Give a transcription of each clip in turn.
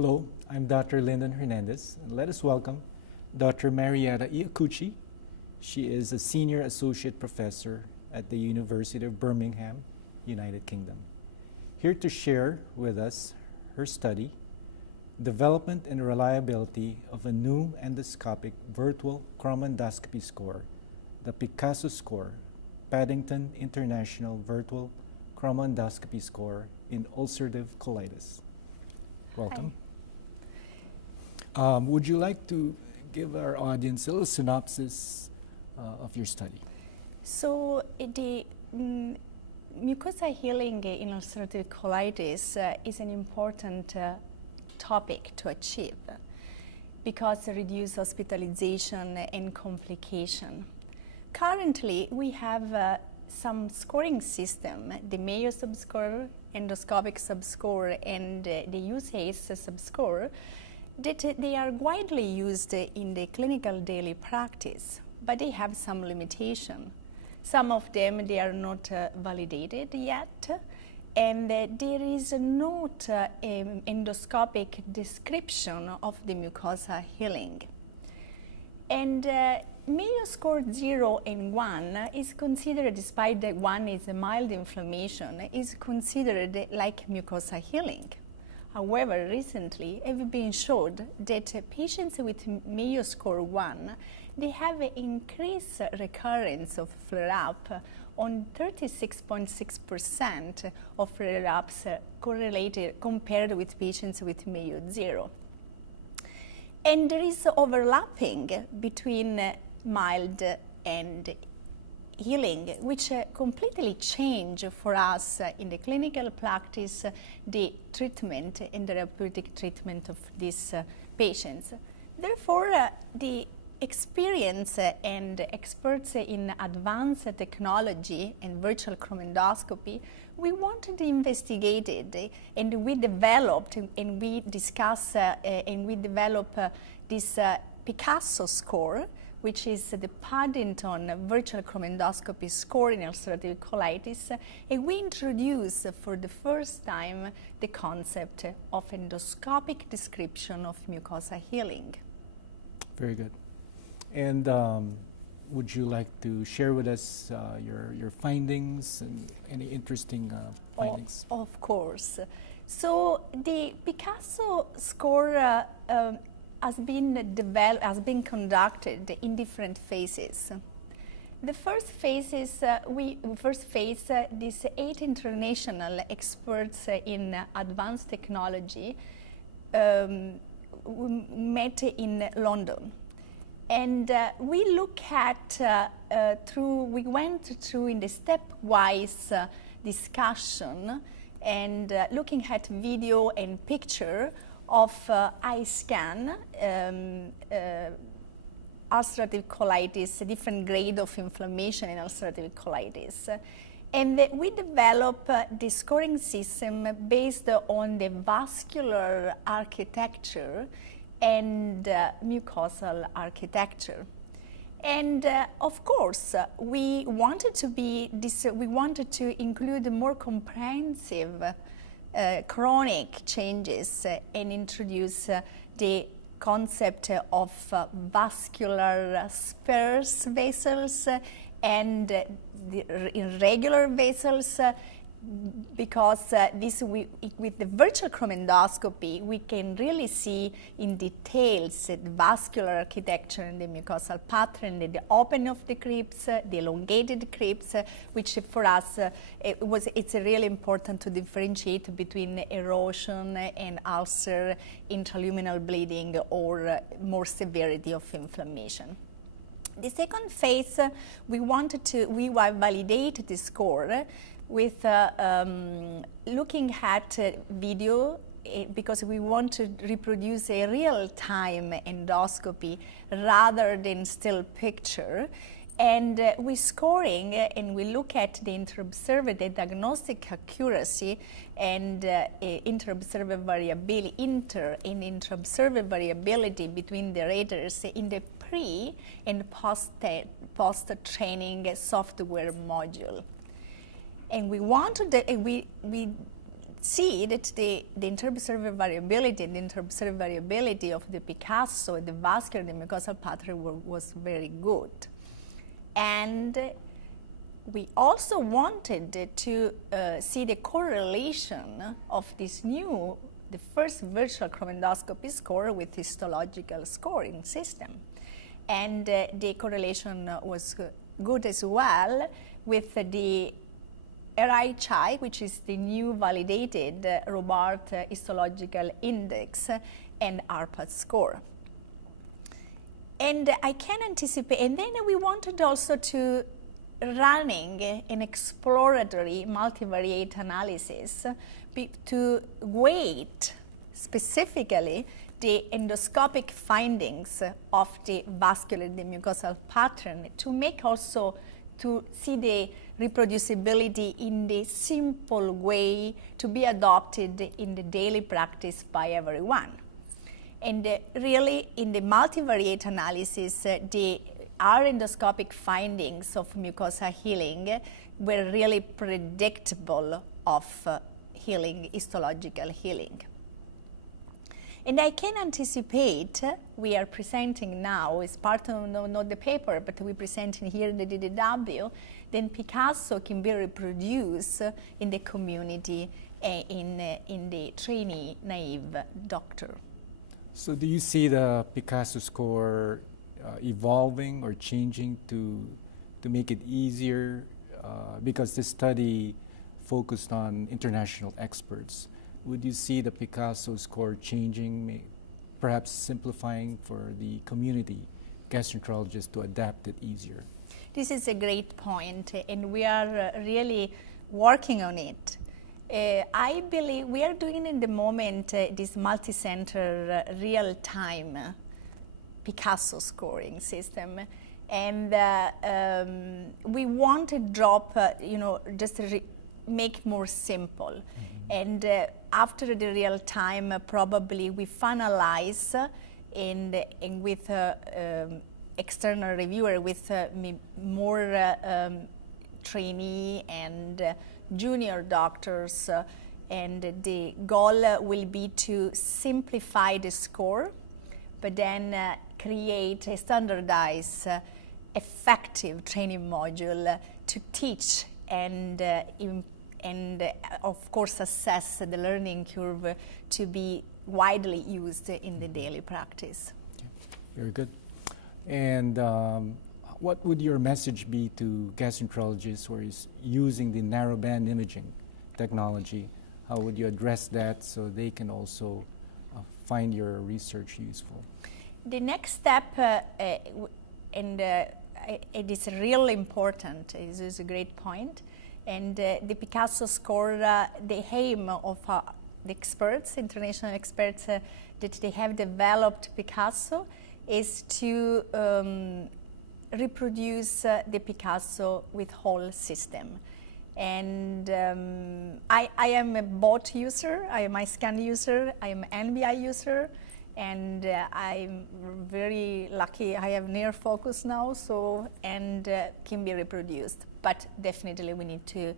Hello, I'm Dr. Lyndon Hernandez, and let us welcome Dr. Marietta Iacucci. She is a Senior Associate Professor at the University of Birmingham, United Kingdom, here to share with us her study, Development and Reliability of a New Endoscopic Virtual ChromoendoScopy Score, the Picasso Score, Paddington International Virtual ChromoendoScopy Score in Ulcerative Colitis. Welcome. Would you like to give our audience a little synopsis of your study? So the mucosa healing in ulcerative colitis is an important topic to achieve because it reduces hospitalization and complication. Currently, we have some scoring system, the Mayo subscore, endoscopic subscore, and the UCACE subscore, that they are widely used in the clinical daily practice, but they have some limitation. Some of them, they are not validated yet, and there is not endoscopic description of the mucosa healing. And Mayo score 0 and 1 is considered, despite that 1 is a mild inflammation, is considered like mucosa healing. However, recently it has been showed that patients with Mayo score 1, they have an increased recurrence of flare-up on 36.6% of flare-ups correlated compared with patients with Mayo 0. And there is overlapping between mild and healing, which completely change for us in the clinical practice the treatment and therapeutic treatment of these patients. Therefore, the experience and experts in advanced technology and virtual chromoendoscopy, we wanted to investigate it, and we developed and we discussed and we developed this Picasso Score, which is the Paddington virtual chromoendoscopy score in ulcerative colitis, and we introduced for the first time the concept of endoscopic description of mucosa healing. Very good. And would you like to share with us your findings and any interesting findings? Of course. So the Picasso Score has been conducted in different phases. The first phase is these 8 international experts in advanced technology met in London. And we went through in the stepwise discussion and looking at video and picture of eye scan, ulcerative colitis, a different grade of inflammation in ulcerative colitis. And we developed the scoring system based on the vascular architecture and mucosal architecture. And of course, we wanted to include more comprehensive chronic changes and introduce the concept of vascular sparse vessels and the irregular vessels, because with the virtual chromoendoscopy, we can really see in details the vascular architecture and the mucosal pattern, the opening of the crypts, the elongated crypts, which for us, it's really important to differentiate between erosion and ulcer, intraluminal bleeding, or more severity of inflammation. The second phase, we validate the score with looking at video, because we want to reproduce a real-time endoscopy rather than still picture. And we scoring and we look at the inter-observer, the diagnostic accuracy and inter-observer variability, inter-observer variability between the raters in the pre and post-training software module. And we wanted we see that the interobserver variability and the interobserver variability of the Picasso, the vascular, the mucosal pattern was very good. And we also wanted to see the correlation of this new, the first virtual chromoendoscopy score with histological scoring system. And the correlation was good as well with the RHI, which is the new validated Robart histological index, and ARPAT score. And I can anticipate, and then we wanted also to running an exploratory multivariate analysis to weight specifically the endoscopic findings of the vascular, the mucosal pattern, to make also to see the reproducibility in the simple way to be adopted in the daily practice by everyone. And really in the multivariate analysis, our endoscopic findings of mucosa healing were really predictable of healing, histological healing. And I can anticipate, we are presenting now, as part of not the paper, but we're presenting here in the DDW, then Picasso can be reproduced in the community in the trainee naive doctor. So do you see the Picasso score evolving or changing to make it easier? Because this study focused on international experts. Would you see the Picasso score changing, perhaps simplifying for the community gastroenterologists to adapt it easier? This is a great point, and we are really working on it. I believe we are doing in the moment this multi-center real-time Picasso scoring system, and we want to drop, just make more simple. Mm-hmm. And after the real time, probably we finalize and with external reviewer, with more trainee and junior doctors, and the goal will be to simplify the score, but then create a standardized, effective training module to teach and of course assess the learning curve to be widely used in the daily practice. Okay. Very good. And what would your message be to gastroenterologists who are using the narrowband imaging technology? How would you address that so they can also find your research useful? The next step, and it is really important, it is a great point, and the Picasso score, the aim of the experts, international experts, that they have developed Picasso is to reproduce the Picasso with whole system. And I am a bot user, I am iScan user, I am NBI user, and I'm very lucky I have near focus now, so, and can be reproduced. But definitely we need to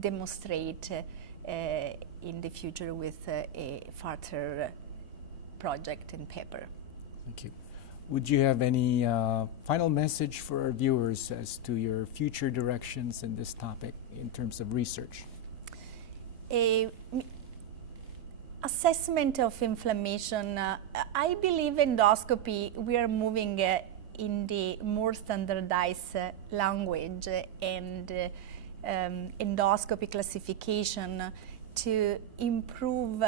demonstrate in the future with a further project and paper. Thank you. Would you have any final message for our viewers as to your future directions in this topic in terms of research? Assessment of inflammation. I believe endoscopy, we are moving in the more standardized language and endoscopy classification to improve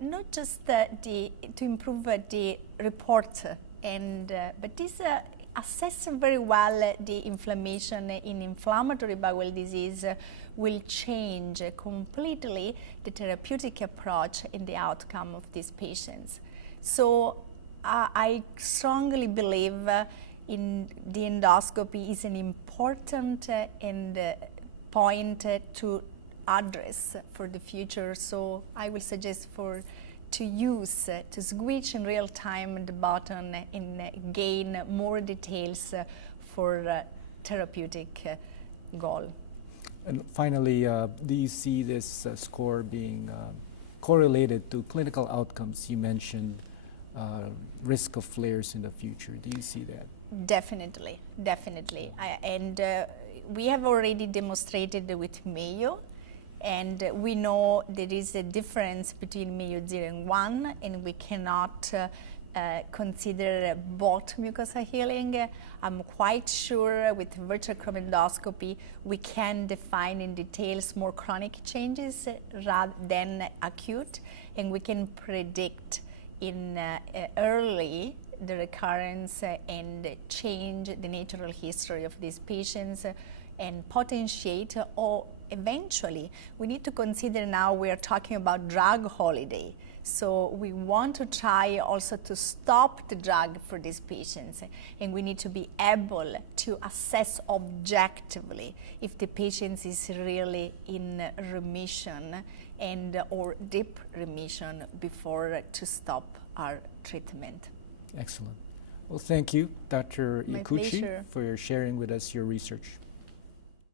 not just to improve the report, and but this assess very well the inflammation in inflammatory bowel disease will change completely the therapeutic approach and the outcome of these patients. So I strongly believe in the endoscopy is an important and point to address for the future. So I will suggest to use, to switch in real time the button and gain more details for therapeutic goal. And finally, do you see this score being correlated to clinical outcomes? You mentioned risk of flares in the future. Do you see that? Definitely, definitely. We have already demonstrated with Mayo, and we know there is a difference between Mayo 0 and 1, and we cannot consider both mucosa healing. I'm quite sure with virtual chromoendoscopy we can define in details more chronic changes rather than acute, and we can predict in early the recurrence and change the natural history of these patients and potentiate, or eventually we need to consider, now we are talking about drug holiday. So we want to try also to stop the drug for these patients, and we need to be able to assess objectively if the patient is really in remission and or deep remission before to stop our treatment. Excellent. Well, thank you, Dr. My Iacucci, pleasure. for sharing with us your research.